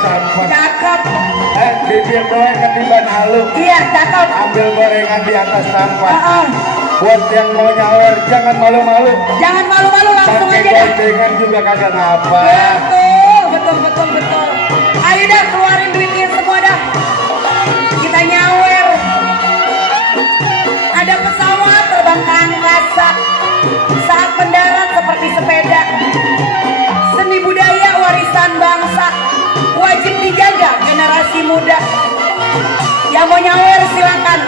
tanpa. Cakep. Bibir doang ketiban halu. Iya, cakep. Ambil gorengan di atas tanpa. Heeh. Buat yang mau nyawer jangan malu-malu. Jangan malu-malu, langsung Pakai aja dah. gocengan juga kagak ngapa. Betul. Ayo dah, keluarin duitnya semua dah. Kita nyawer. Ada pesawat terbang ke angkasa. Saat mendarat seperti sepeda. Seni budaya warisan bangsa. Wajib dijaga generasi muda. Yang mau nyawer silakan.